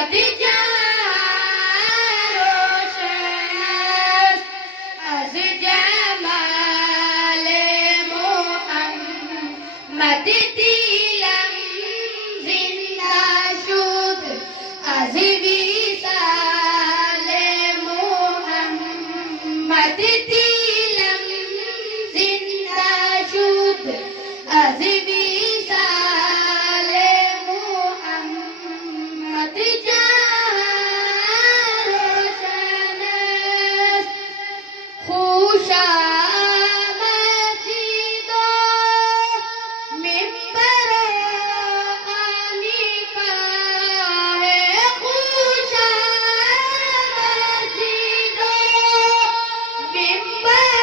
मत जा रोशन अज जमाल मोहम्मद दिलम जिंदा शुद अज विसाल मोहम्मद दिलम जिंदा शुद अज विसाल मोहम्मद जा रोशन खुशामदीदो मिंबरो आनी का है खुशामदीदो मिंबर